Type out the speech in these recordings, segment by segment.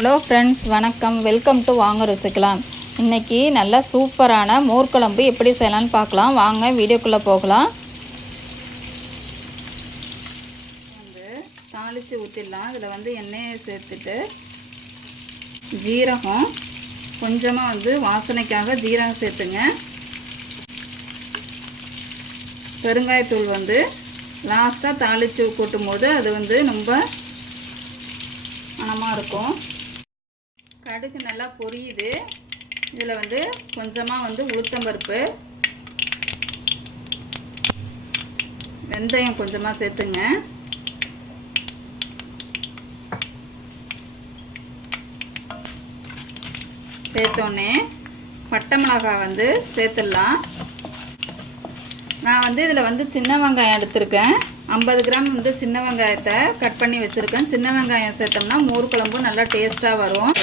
Hello friends, வணக்கம். Welcome to வாங்க ருசிக்கலாம். இன்றைக்கி நல்ல சூப்பரான மோர் குழம்பு எப்படி செய்யலான்னு பார்க்கலாம். வாங்க வீடியோக்குள்ளே போகலாம். தாளித்து ஊற்றிடலாம். இதில் எண்ணெயை சேர்த்துட்டு ஜீரகம் கொஞ்சமாக வாசனைக்காக ஜீரகம் சேர்த்துங்க. பெருங்காயத்தூள் லாஸ்ட்டாக தாளித்து கூட்டும் போது அது ரொம்ப மணமாக இருக்கும். கடுகு நல்லா பொரியுது. இதில் கொஞ்சமாக உளுத்தம்பருப்பு, வெந்தயம் கொஞ்சமாக சேர்த்துங்க. சேர்த்தோன்னே பட்டை மிளகாய் சேர்த்துடலாம். நான் இதில் சின்ன வெங்காயம் எடுத்திருக்கேன். 50 கிராம் சின்ன வெங்காயத்தை கட் பண்ணி வச்சுருக்கேன். சின்ன வெங்காயம் சேர்த்தோம்னா மோர் குழம்பு நல்லா டேஸ்ட்டாக வரும்.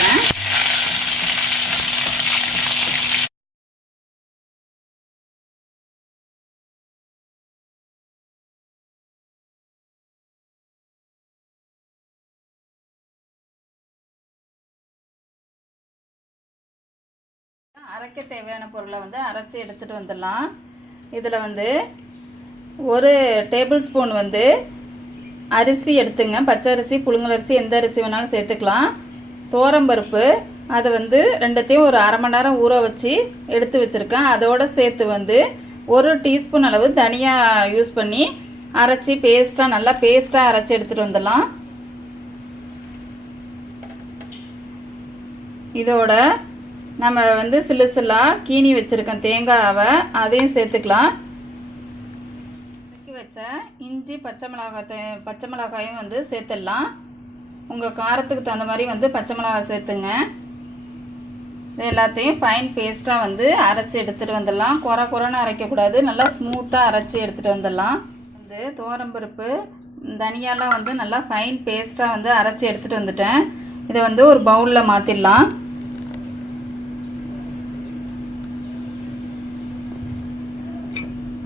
அரைக்க தேவையான பொருளை அரைச்சி எடுத்துகிட்டு வந்துடலாம். இதில் 1 டேபிள் ஸ்பூன் அரிசி எடுத்துங்க. பச்சை அரிசி, புழுங்கலரிசி, எந்த அரிசி வேணாலும் சேர்த்துக்கலாம். துவரம்பருப்பு அதை ரெண்டுத்தையும் ஒரு அரை மணி நேரம் ஊற வச்சு எடுத்து வச்சுருக்கேன். அதோடு சேர்த்து 1 டீஸ்பூன் அளவு தனியாக யூஸ் பண்ணி அரைச்சி நல்லா பேஸ்ட்டாக அரைச்சி எடுத்துகிட்டு வந்துடலாம். இதோட நம்ம சிலுசிலாக கீனி வச்சுருக்கேன் தேங்காவை, அதையும் சேர்த்துக்கலாம். வச்ச இஞ்சி, பச்சை மிளகாயும் சேர்த்துடலாம். உங்கள் காரத்துக்கு தகுந்த மாதிரி பச்சை மிளகாய் சேர்த்துங்க. இது எல்லாத்தையும் ஃபைன் பேஸ்ட்டாக அரைச்சி எடுத்துகிட்டு வந்துடலாம். குறைன்னு அரைக்கக்கூடாது, நல்லா ஸ்மூத்தாக அரைச்சி எடுத்துகிட்டு வந்துடலாம். துவரம்பருப்பு, தனியாலாம் நல்லா ஃபைன் பேஸ்ட்டாக அரைச்சி எடுத்துகிட்டு வந்துட்டேன். இதை ஒரு பவுலில் மாற்றிடலாம்.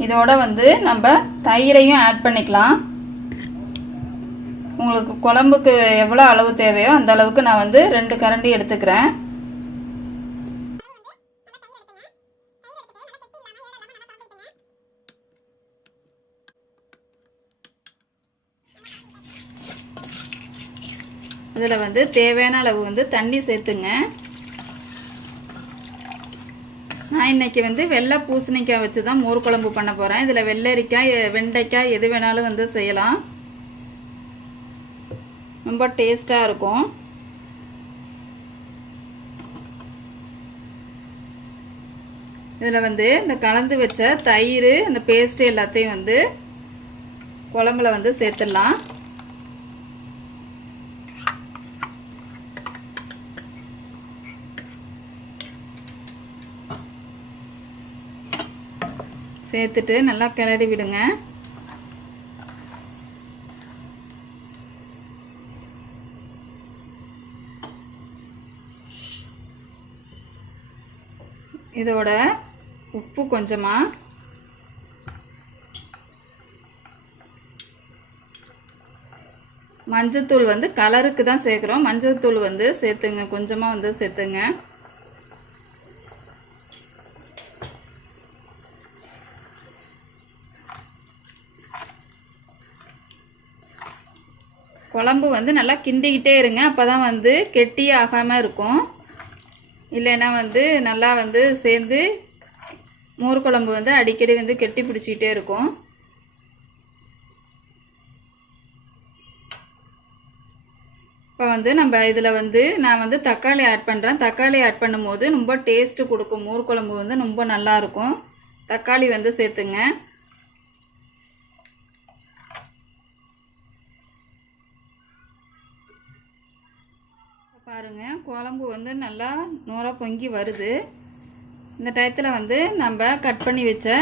இதோட நம்ம தயிரையும் ஆட் பண்ணிக்கலாம். உங்களுக்கு குழம்புக்கு எவ்வளோ அளவு தேவையோ அந்த அளவுக்கு நான் 2 கரண்டி எடுத்துக்கிறேன். இதில் தேவையான அளவு தண்ணி சேர்த்துங்க. நான் இன்னைக்கு வெள்ளை பூசணிக்காய் வச்சு தான் மோர் குழம்பு பண்ண போகிறேன். இதில் வெள்ளரிக்காய், வெண்டைக்காய் எது வேணாலும் செய்யலாம். ரொம்ப டேஸ்ட்டாக இருக்கும். இதில் இந்த கலந்து வச்ச தயிர், இந்த பேஸ்ட் எல்லாத்தையும் குழம்புல சேர்த்துடலாம். சேர்த்துட்டு நல்லா கிளறி விடுங்க. இதோட உப்பு கொஞ்சமா, மஞ்சத்தூள் கலருக்கு தான் சேர்க்குறோம். மஞ்சத்தூள் சேர்த்துங்க, கொஞ்சமாக சேர்த்துங்க. குழம்பு நல்லா கிண்டிக்கிட்டே இருங்க. அப்போ தான் கெட்டி ஆகாமல் இருக்கும். இல்லைன்னா நல்லா சேர்ந்து மோர் குழம்பு அடிக்கடி கெட்டி பிடிச்சிக்கிட்டே இருக்கும். இப்போ நம்ம இதில் நான் தக்காளி ஆட் பண்ணுறேன். தக்காளி ஆட் பண்ணும்போது ரொம்ப டேஸ்ட்டு கொடுக்கும். மோர் குழம்பு ரொம்ப நல்லாயிருக்கும். தக்காளி சேர்த்துங்க. பாருங்க, குழம்பு நல்லா நூறாக பொங்கி வருது. இந்த டயத்தில் நம்ம கட் பண்ணி வச்ச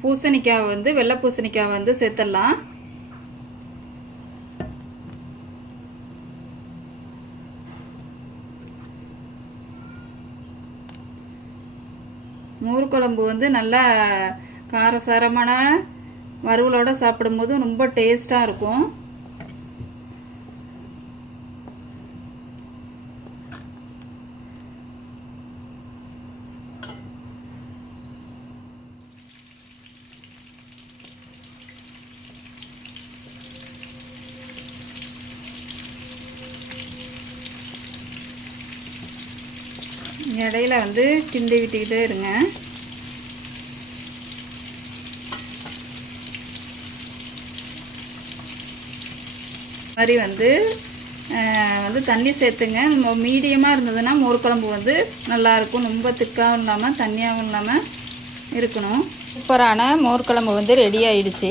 பூசணிக்காய் வெள்ளை பூசணிக்காய் சேர்த்துடலாம். மோர் குழம்பு நல்லா காரசாரமான வறுவலோட சாப்பிடும்போது ரொம்ப டேஸ்ட்டாக இருக்கும். இடையில வந்து கிண்டி விட்டுக்கிட்டே இருங்க. மாதிரி வந்து தண்ணி சேர்த்துங்க. மீடியமாக இருந்ததுன்னா மோர் குழம்பு வந்து நல்லாயிருக்கும். ரொம்ப திக்காகவும் இல்லாமல் தண்ணியாகவும் இல்லாமல் இருக்கணும். சூப்பரான மோர் குழம்பு வந்து ரெடி ஆயிடுச்சு.